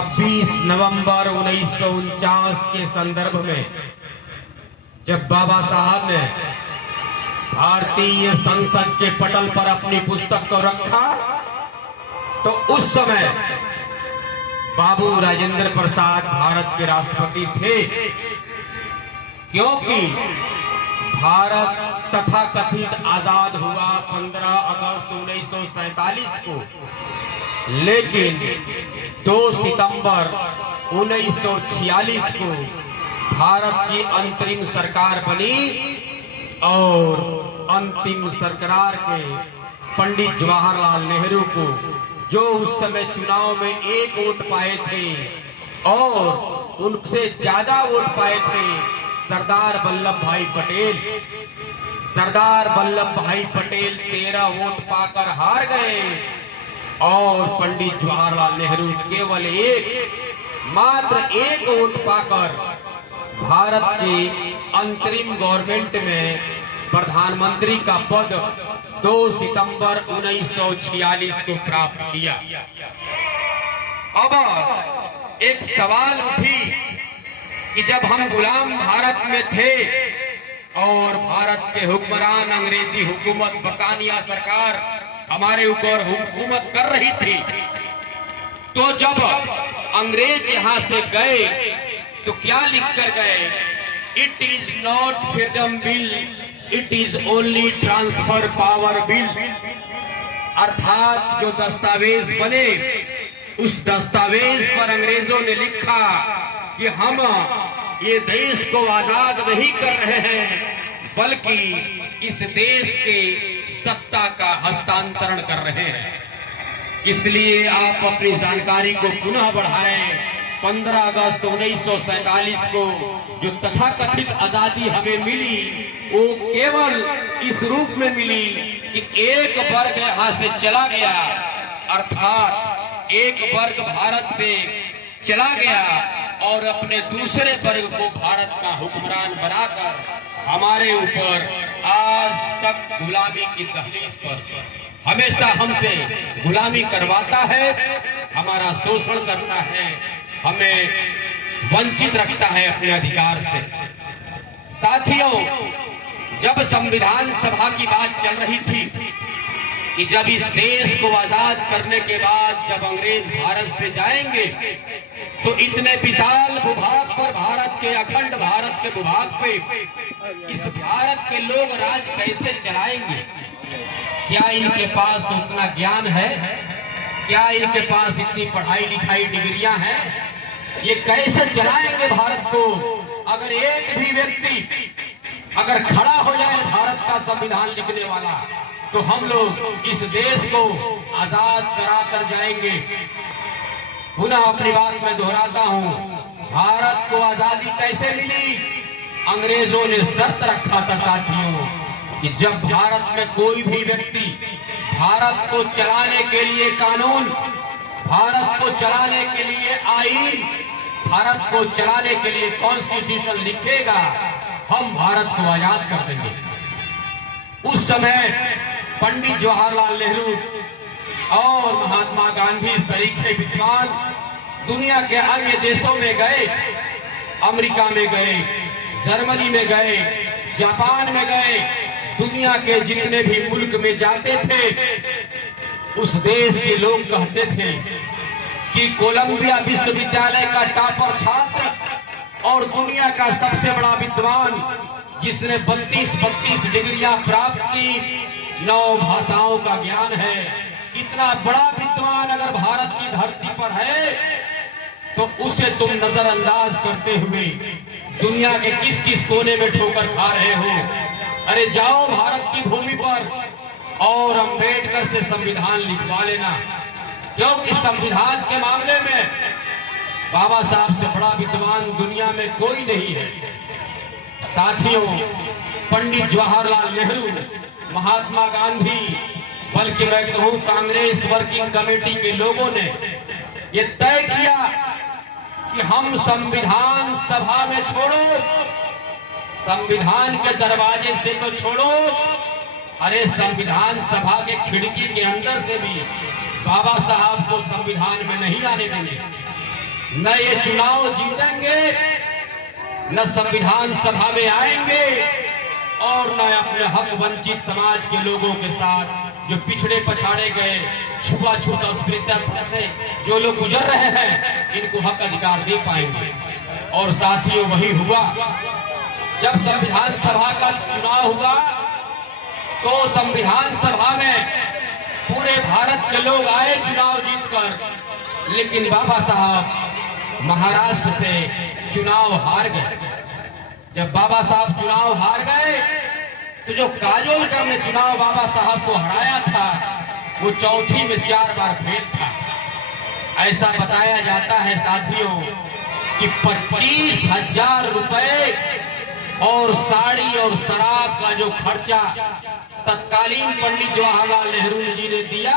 26 नवंबर 1949 के संदर्भ में जब बाबा साहब ने भारतीय संसद के पटल पर अपनी पुस्तक को रखा तो उस समय बाबू राजेंद्र प्रसाद भारत के राष्ट्रपति थे, क्योंकि भारत तथाकथित आजाद हुआ 15 अगस्त 1947 को, लेकिन 2 सितंबर 1946 को भारत की अंतरिम सरकार बनी और अंतिम सरकार के पंडित जवाहरलाल नेहरू को, जो उस समय चुनाव में 1 वोट पाए थे और उनसे ज्यादा वोट पाए थे सरदार वल्लभ भाई पटेल। सरदार वल्लभ भाई पटेल 13 वोट पाकर हार गए और पंडित जवाहरलाल नेहरू केवल मात्र 1 वोट पाकर भारत की अंतरिम गवर्नमेंट में प्रधानमंत्री का पद 2 सितंबर 1946 को प्राप्त किया। अब एक सवाल उठी कि जब हम गुलाम भारत में थे और भारत के हुक्मरान अंग्रेजी हुकूमत, बरतानिया सरकार हमारे ऊपर हुकूमत कर रही थी, तो जब अंग्रेज यहां से गए तो क्या लिख कर गए? It is not freedom bill, it is only transfer power bill. अर्थात जो दस्तावेज बने उस दस्तावेज पर अंग्रेजों ने लिखा कि हम ये देश को आजाद नहीं कर रहे हैं, बल्कि इस देश के सत्ता का हस्तांतरण कर रहे हैं। इसलिए आप अपनी जानकारी को पुनः बढ़ाएं। 15 अगस्त 1947 को जो तथाकथित आजादी हमें मिली वो केवल इस रूप में मिली कि एक वर्ग यहां से चला गया, अर्थात एक वर्ग भारत से चला गया और अपने दूसरे वर्ग को भारत का हुक्मरान बनाकर हमारे ऊपर आज तक गुलामी की दहलीज पर हमेशा हमसे गुलामी करवाता है, हमारा शोषण करता है, हमें वंचित रखता है अपने अधिकार से। साथियों, जब संविधान सभा की बात चल रही थी कि जब इस देश को आजाद करने के बाद जब अंग्रेज भारत से जाएंगे तो इतने विशाल भूभाग पर, भारत के अखंड भारत के भूभाग पे इस भारत के लोग राज कैसे चलाएंगे? क्या इनके पास उतना ज्ञान है? क्या इनके पास इतनी पढ़ाई लिखाई डिग्रियां हैं? ये कैसे चलाएंगे भारत को? अगर एक भी व्यक्ति अगर खड़ा हो जाए भारत का संविधान लिखने वाला, तो हम लोग इस देश को आजाद करा कर जाएंगे। पुनः अपनी बात में दोहराता हूं, भारत को आजादी कैसे मिली? अंग्रेजों ने शर्त रखा था साथियों कि जब भारत में कोई भी व्यक्ति भारत को चलाने के लिए कानून, भारत को चलाने के लिए आईन, भारत को चलाने के लिए कॉन्स्टिट्यूशन लिखेगा, हम भारत को आजाद कर देंगे। उस समय पंडित जवाहरलाल नेहरू और महात्मा गांधी सरीखे विद्वान दुनिया के अन्य देशों में गए, अमेरिका में गए, जर्मनी में गए, जापान में गए, दुनिया के जितने भी मुल्क में जाते थे उस देश के लोग कहते थे कि कोलंबिया विश्वविद्यालय का टॉपर छात्र और दुनिया का सबसे बड़ा विद्वान जिसने 32 डिग्रियां प्राप्त की, 9 भाषाओं का ज्ञान है, इतना बड़ा विद्वान अगर भारत की धरती पर है तो उसे तुम नजरअंदाज करते हुए दुनिया के किस किस कोने में ठोकर खा रहे हो? अरे जाओ भारत की भूमि पर और अंबेडकर से संविधान लिखवा लेना, क्योंकि संविधान के मामले में बाबा साहब से बड़ा विद्वान दुनिया में कोई नहीं है। साथियों, पंडित जवाहरलाल नेहरू, महात्मा गांधी, बल्कि मैं कहूं कांग्रेस वर्किंग कमेटी के लोगों ने ये तय किया कि हम संविधान सभा में छोड़ो, संविधान के दरवाजे से तो छोड़ो, अरे संविधान सभा के खिड़की के अंदर से भी बाबा साहब को संविधान में नहीं आने देंगे। न ये चुनाव जीतेंगे, न संविधान सभा में आएंगे और न अपने हक वंचित समाज के लोगों के साथ, जो पिछड़े पछाड़े गए, छुआछूत अस्पृश्यता से जो लोग गुजर रहे हैं, इनको हक अधिकार दे पाएंगे। और साथियों, वही हुआ। जब संविधान सभा का चुनाव हुआ तो संविधान सभा में पूरे भारत के लोग आए चुनाव जीतकर, लेकिन बाबा साहब महाराष्ट्र से चुनाव हार गए। जब बाबा साहब चुनाव हार गए तो जो काजोलकर ने चुनाव बाबा साहब को हराया था, वो चौथी में 4 बार फेल था। ऐसा बताया जाता है साथियों कि 25,000 रुपए और साड़ी और शराब का जो खर्चा तत्कालीन पंडित जवाहरलाल नेहरू जी ने दिया,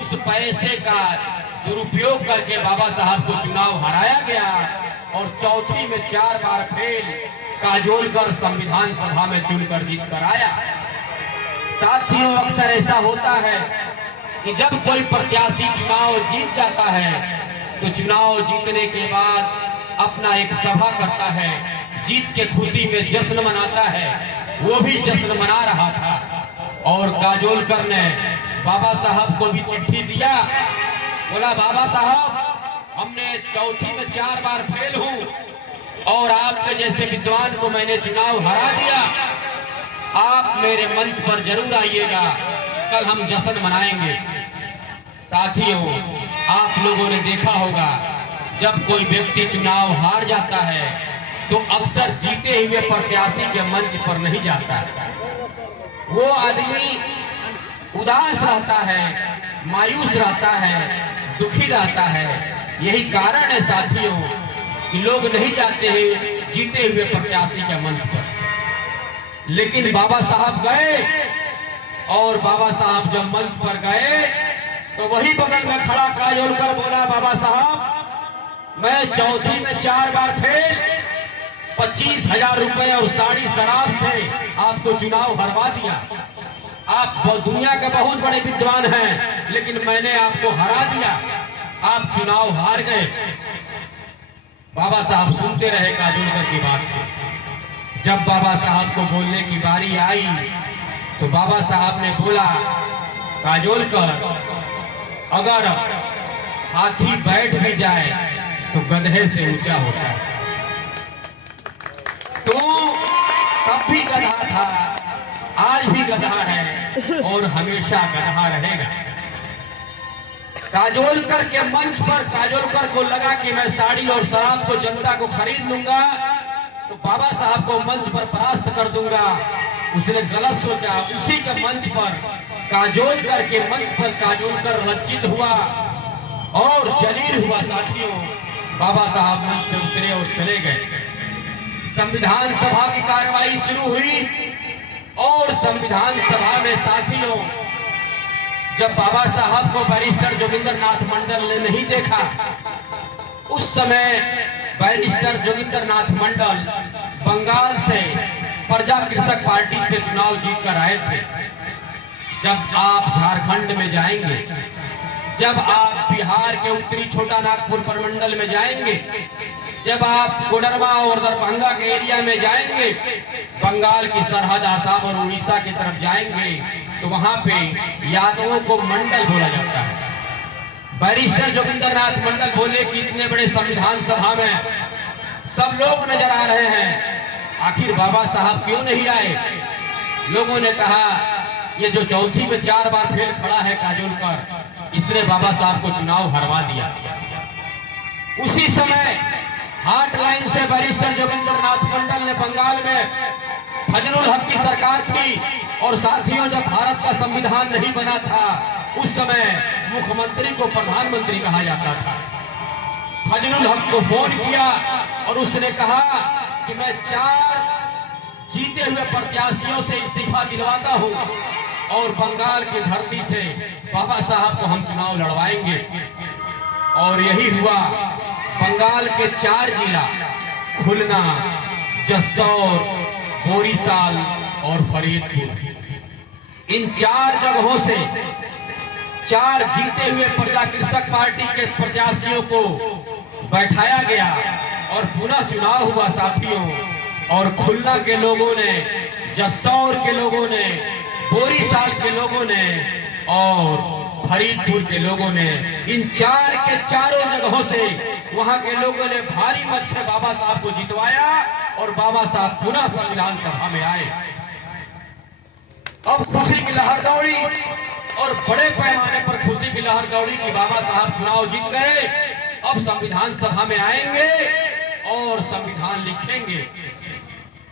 उस पैसे का दुरुपयोग करके बाबा साहब को चुनाव हराया गया और चौथी में 4 बार फेल काजोलकर संविधान सभा में चुनकर जीत कर आया। साथियों, अक्सर ऐसा होता है कि जब कोई प्रत्याशी चुनाव जीत जाता है तो चुनाव जीतने के बाद अपना एक सभा करता है, जीत के खुशी में जश्न मनाता है। वो भी जश्न मना रहा था और काजोलकर ने बाबा साहब को भी चिट्ठी दिया, बोला बाबा साहब, हमने चौथी में 4 बार फेल हूं और आपके जैसे विद्वान को मैंने चुनाव हरा दिया। आप मेरे मंच पर जरूर आइएगा, कल हम जश्न मनाएंगे। साथियों, आप लोगों ने देखा होगा, जब कोई व्यक्ति चुनाव हार जाता है तो अक्सर जीते हुए प्रत्याशी के मंच पर नहीं जाता है। वो आदमी उदास रहता है, मायूस रहता है, दुखी रहता है। यही कारण है साथियों कि लोग नहीं जाते हैं जीते हुए प्रत्याशी के मंच पर। लेकिन बाबा साहब गए और बाबा साहब जब मंच पर गए तो वही बगल में खड़ा काजोलकर बोला, बाबा साहब, मैं चौथी में 4 बार फेल, 25,000 रुपए और साड़ी शराब से आपको चुनाव हरवा दिया। आप दुनिया के बहुत बड़े विद्वान हैं, लेकिन मैंने आपको हरा दिया, आप चुनाव हार गए। बाबा साहब सुनते रहे काजोलकर की बात को। जब बाबा साहब को बोलने की बारी आई तो बाबा साहब ने बोला, काजोलकर, अगर हाथी बैठ भी जाए तो गधे से ऊंचा होता है। तो तब भी गधा था, आज भी गधा है और हमेशा गधा रहेगा। काजोलकर के मंच पर काजोलकर को लगा कि मैं साड़ी और शराब को जनता को खरीद लूंगा तो बाबा साहब को मंच पर परास्त कर दूंगा। उसने गलत सोचा। उसी के मंच पर काजोलकर के मंच पर काजोलकर लज्जित हुआ और जलील हुआ। साथियों, बाबा साहब मंच से उतरे और चले गए। संविधान सभा की कार्रवाई शुरू हुई और संविधान सभा में साथियों, जब बाबा साहब को बैरिस्टर जोगिंदर नाथ मंडल ने नहीं देखा, उस समय बैरिस्टर जोगिंदर नाथ मंडल बंगाल से प्रजा कृषक पार्टी से चुनाव जीतकर आए थे। जब आप झारखंड में जाएंगे, जब आप बिहार के उत्तरी छोटा नागपुर प्रमंडल में जाएंगे, जब आप कोडरवा और दरभंगा के एरिया में जाएंगे, बंगाल की सरहद आसाम और उड़ीसा की तरफ जाएंगे, तो वहां पे यादवों को मंडल बोला जाता है। बैरिस्टर जोगिंदर नाथ मंडल बोले कि इतने बड़े संविधान सभा में सब लोग नजर आ रहे हैं, आखिर बाबा साहब क्यों नहीं आए? लोगों ने कहा, ये जो चौथी में 4 बार फेल खड़ा है काजोलकर, इसने बाबा साहब को चुनाव हरवा दिया। उसी समय हॉटलाइन से बैरिस्टर जोगिंदर नाथ मंडल ने बंगाल में फजलुल हक की सरकार थी और साथियों, जब भारत का संविधान नहीं बना था, उस समय मुख्यमंत्री को प्रधानमंत्री कहा जाता था। फजलुल हक को फोन किया और उसने कहा कि मैं 4 जीते हुए प्रत्याशियों से इस्तीफा दिलवाता हूं और बंगाल की धरती से बाबा साहब को हम चुनाव लड़वाएंगे। और यही हुआ। बंगाल के 4 जिला खुलना, जसौर, बोरीसाल और फरीदपुर, इन 4 जगहों से 4 जीते हुए प्रजा कृषक पार्टी के प्रत्याशियों को बैठाया गया और पुनः चुनाव हुआ साथियों। और खुलना के लोगों ने, जसौर के लोगों ने, बोरीसाल के लोगों ने और फरीदपुर के लोगों ने, इन चार के चारों जगहों से वहां के लोगों ने भारी मत से बाबा साहब को जितवाया और बाबा साहब पुनः संविधान सभा में आए। अब खुशी की लहर दौड़ी और बड़े पैमाने पर खुशी की लहर दौड़ी कि बाबा साहब चुनाव जीत गए। अब संविधान सभा में आएंगे और संविधान लिखेंगे,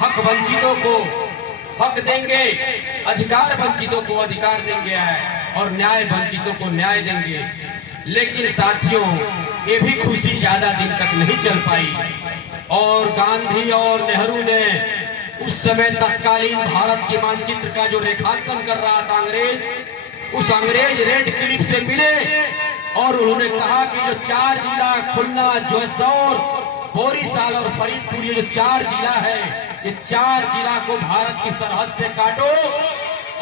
हक वंचितों को हक देंगे, अधिकार वंचितों को अधिकार देंगे और न्याय वंचितों को न्याय देंगे। लेकिन साथियों, ये भी खुशी ज्यादा दिन तक नहीं चल पाई और गांधी और नेहरू ने उस समय तत्कालीन भारत के मानचित्र का जो रेखांकन कर रहा था अंग्रेज, उस अंग्रेज रेड क्लिफ से मिले और उन्होंने कहा कि जो चार जिला खुलना, जसौर, बोरीसाल और फरीदपुर, ये जो चार जिला है, ये चार जिला को भारत की सरहद से काटो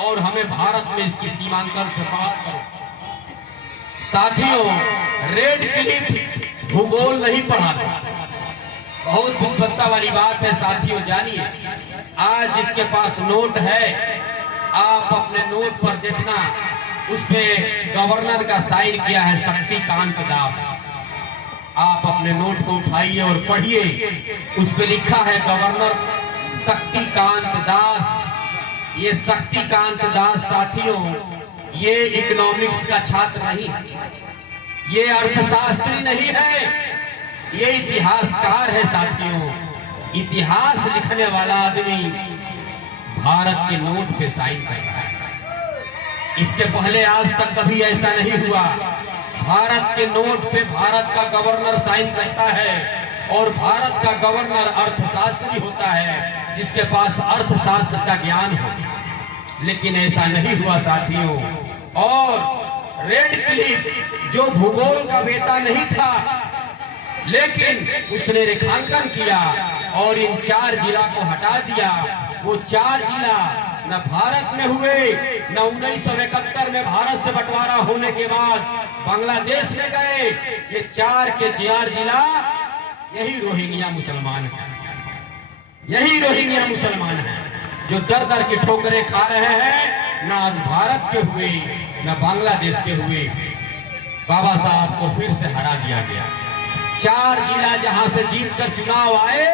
और हमें भारत में इसकी सीमांकन से बात करो। साथियों, रेड क्लिफ भूगोल नहीं पढ़ा था, बहुत बुद्धिमत्ता वाली बात है साथियों। जानिए, आज जिसके पास नोट है, आप अपने नोट पर देखना, उस पे गवर्नर का साइन किया है शक्तिकांत दास। आप अपने नोट को उठाइए और पढ़िए, उस पे लिखा है गवर्नर शक्तिकांत दास। ये शक्तिकांत दास साथियों, ये इकोनॉमिक्स का छात्र नहीं है, ये अर्थशास्त्री नहीं है, ये इतिहासकार है साथियों। इतिहास लिखने वाला आदमी भारत के नोट पे साइन कर रहा है। इसके पहले आज तक कभी ऐसा नहीं हुआ। भारत के नोट पे भारत का गवर्नर साइन करता है और भारत का गवर्नर अर्थशास्त्री होता है, जिसके पास अर्थशास्त्र का ज्ञान हो। लेकिन ऐसा नहीं हुआ साथियों। और रेड क्लिफ जो भूगोल का वेता नहीं था, लेकिन उसने रेखांकन किया और इन चार जिला को हटा दिया। वो चार जिला न भारत में हुए, न 1971 में भारत से बंटवारा होने के बाद बांग्लादेश में गए। ये चार के चार जिला यही रोहिंग्या मुसलमान हैं, यही रोहिंग्या मुसलमान हैं जो दर दर की ठोकरें खा रहे हैं। न आज भारत के हुए, न बांग्लादेश के हुए। बाबा साहब को फिर से हरा दिया गया। चार जिला जहां से जीतकर चुनाव आए,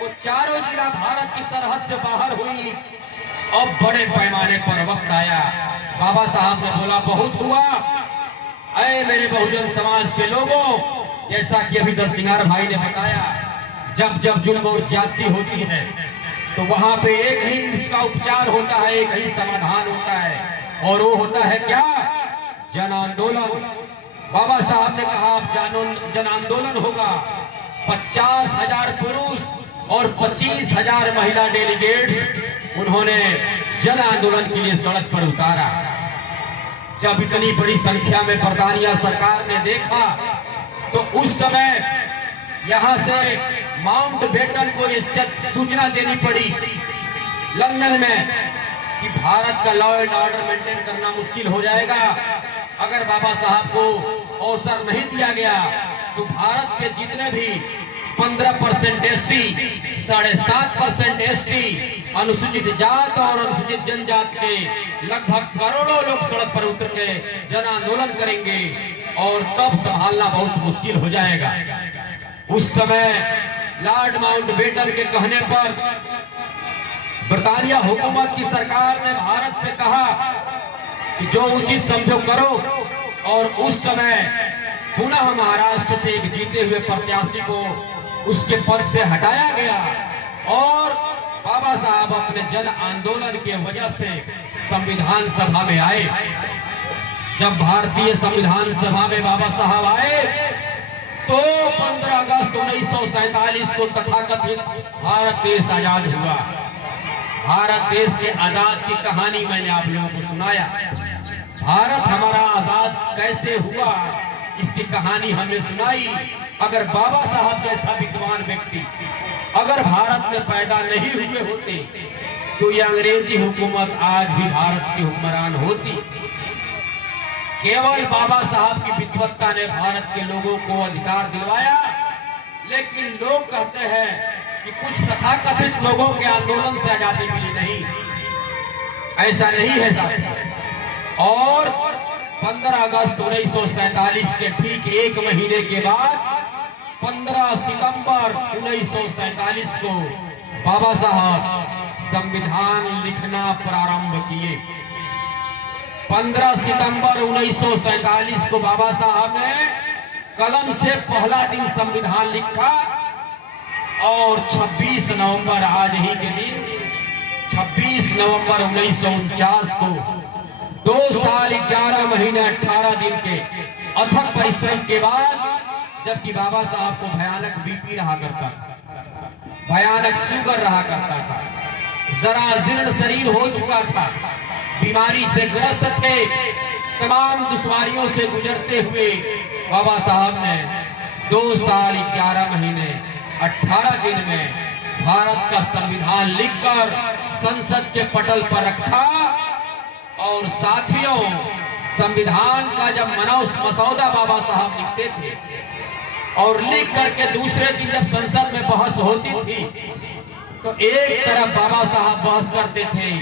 वो चारों जिला भारत की सरहद से बाहर हुई। अब बड़े पैमाने पर वक्त आया, बाबा साहब ने बोला बहुत हुआ। ऐ मेरे बहुजन समाज के लोगों, जैसा कि अभी दलसिंगार भाई ने बताया, जब जब जुल्म और ज्यादती होती है तो वहां पे एक ही उसका उपचार होता है, एक ही समाधान होता है, और वो होता है क्या? जन आंदोलन। बाबा साहब ने कहा अब जन आंदोलन होगा। 50,000 पुरुष और 25,000 महिला डेलीगेट्स उन्होंने जन आंदोलन के लिए सड़क पर उतारा। जब इतनी बड़ी संख्या में बरतानिया सरकार ने देखा तो उस समय यहां से माउंटबेटन को ये सूचना देनी पड़ी लंदन में कि भारत का लॉ एंड ऑर्डर मेंटेन करना मुश्किल हो जाएगा अगर बाबा साहब को अवसर नहीं दिया गया। तो भारत के जितने भी 15% SC, 7.5% ST, अनुसूचित जात और अनुसूचित जनजात के लगभग करोड़ों लोग सड़क पर उतर के जन आंदोलन करेंगे और तब संभालना बहुत मुश्किल हो जाएगा। उस समय लॉर्ड माउंटबेटन के कहने पर बरतानिया हुकूमत की सरकार ने भारत से कहा कि जो उचित समझो करो, और उस समय पुनः महाराष्ट्र से एक जीते हुए प्रत्याशी को उसके पद से हटाया गया और बाबा साहब अपने जन आंदोलन के वजह से संविधान सभा में आए। जब भारतीय संविधान सभा में बाबा साहब आए तो 15 अगस्त 1947 को तथाकथित भारत देश आजाद हुआ। भारत देश के आजाद की कहानी मैंने आप लोगों को सुनाया। भारत हमारा आजाद कैसे हुआ इसकी कहानी हमें सुनाई। अगर बाबा साहब जैसा विद्वान व्यक्ति अगर भारत में पैदा नहीं हुए होते तो ये अंग्रेजी हुकूमत आज भी भारत की हुक्मरान होती। केवल बाबा साहब की विद्वत्ता ने भारत के लोगों को अधिकार दिलवाया, लेकिन लोग कहते हैं कि कुछ तथाकथित लोगों के आंदोलन से आजादी मिली नहीं। ऐसा नहीं है साथियों। और 15 अगस्त 1947 के ठीक एक महीने के बाद 15 सितंबर 1947 को बाबा साहब संविधान लिखना प्रारंभ किए। 15 सितंबर 1947 को बाबा साहब ने कलम से पहला दिन संविधान लिखा और 26 नवंबर आज ही के दिन 26 नवंबर 1949 को 2 साल 11 महीने 18 दिन के अथक परिश्रम के बाद, जबकि बाबा साहब को भयानक बीपी रहा करता था, भयानक शुगर रहा करता था, जरा जीर्ण शरीर हो चुका था, बीमारी से ग्रस्त थे, तमाम दुश्वारियों से गुजरते हुए बाबा साहब ने 2 साल 11 महीने 18 दिन में भारत का संविधान लिखकर संसद के पटल पर रखा। और साथियों, संविधान का जब मसौदा बाबा साहब लिखते थे और लिख करके दूसरे दिन जब संसद में बहस होती थी, तो एक तरफ बाबा साहब बहस करते थे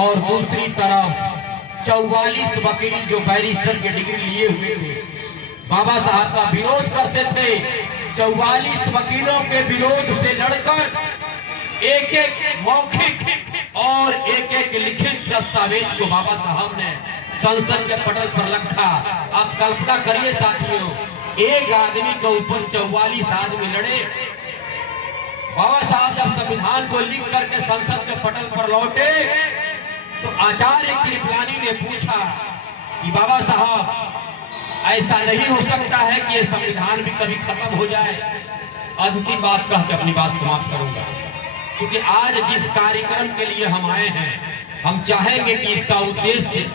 और दूसरी तरफ 44 वकील जो बैरिस्टर की डिग्री लिए हुए थे बाबा साहब का विरोध करते थे। 44 वकीलों के विरोध से लड़कर एक एक मौखिक और एक एक लिखित दस्तावेज को बाबा साहब ने संसद के पटल पर रखा। आप कल्पना करिए साथियों, एक आदमी के ऊपर 44 आदमी लड़े। बाबा साहब जब संविधान को लिख करके संसद के पटल पर लौटे तो आचार्य कृपलानी ने पूछा कि बाबा साहब, ऐसा नहीं हो सकता है कि ये संविधान भी कभी खत्म हो जाए। अंतिम बात कह के अपनी बात समाप्त करूंगा, क्योंकि आज जिस कार्यक्रम के लिए हम आए हैं, हम चाहेंगे कि इसका उद्देश्य,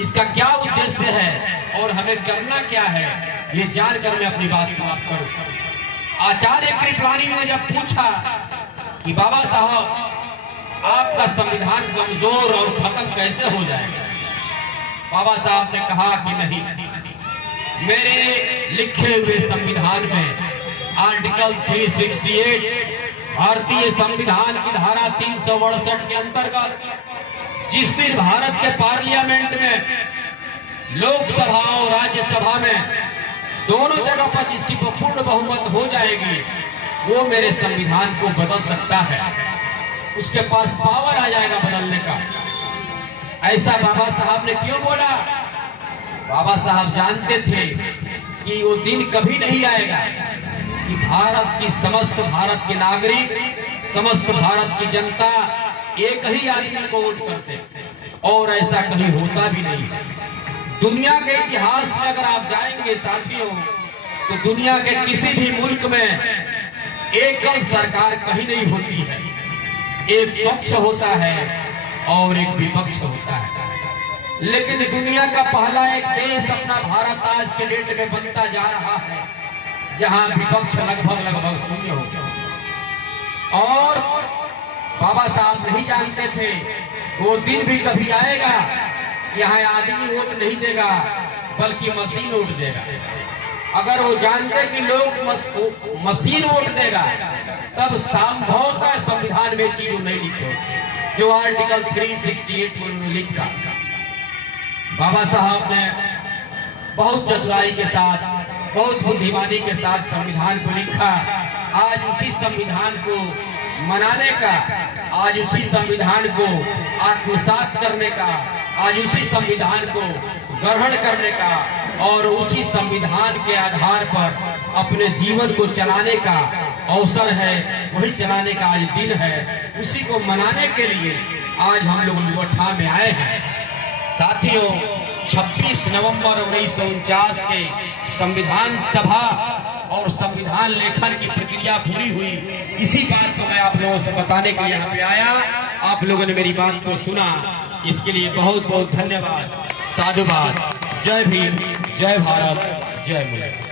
इसका क्या उद्देश्य है और हमें करना क्या है, ये जानकर मैं अपनी बात समाप्त करूं। आचार्य कृपलानी ने जब पूछा कि बाबा साहब, आपका संविधान कमजोर और खत्म कैसे हो जाएगा, बाबा साहब ने कहा कि नहीं, मेरे लिखे हुए संविधान में आर्टिकल 368 भारतीय संविधान की धारा 368 के अंतर्गत जिस दिन भारत के पार्लियामेंट में, लोकसभा और राज्यसभा में दोनों जगह पर जिसकी पूर्ण बहुमत हो जाएगी, वो मेरे संविधान को बदल सकता है, उसके पास पावर आ जाएगा बदलने का। ऐसा बाबा साहब ने क्यों बोला? बाबा साहब जानते थे कि वो दिन कभी नहीं आएगा कि भारत की समस्त भारत के नागरिक, समस्त भारत की जनता एक ही आदमी को वोट करते, और ऐसा कहीं होता भी नहीं। दुनिया के इतिहास में अगर आप जाएंगे साथियों, तो दुनिया के किसी भी मुल्क में एकल सरकार कहीं नहीं होती है। एक पक्ष होता है और एक विपक्ष होता है। लेकिन दुनिया का पहला एक देश अपना भारत आज के डेट में बनता जा रहा है, जहां विपक्ष लगभग शून्य हो गया। और बाबा साहब नहीं जानते थे वो दिन भी कभी आएगा, यहाँ आदमी वोट नहीं देगा बल्कि मशीन वोट देगा। अगर वो जानते कि लोग मशीन वोट देगा, तब संभवतः संविधान में चीज नहीं लिखे जो आर्टिकल 368 में उन्होंने लिखा। बाबा साहब ने बहुत चतुराई के साथ, बहुत बुद्धिमानी के साथ संविधान को लिखा। आज उसी संविधान को मनाने का, आज उसी संविधान को आत्मसात करने का, आज उसी संविधान को ग्रहण करने का और उसी संविधान के आधार पर अपने जीवन को चलाने का अवसर है, वही चलाने का आज दिन है। उसी को मनाने के लिए आज हम लोग लुवट्ठा में आए हैं। साथियों, 26 नवंबर 1949 के संविधान सभा और संविधान लेखन की प्रक्रिया पूरी हुई। इसी बात को मैं आप लोगों से बताने के लिए यहाँ पे आया। आप लोगों ने मेरी बात को सुना, इसके लिए बहुत बहुत धन्यवाद, साधुवाद। जय भीम, जय भारत, जय मुल्क।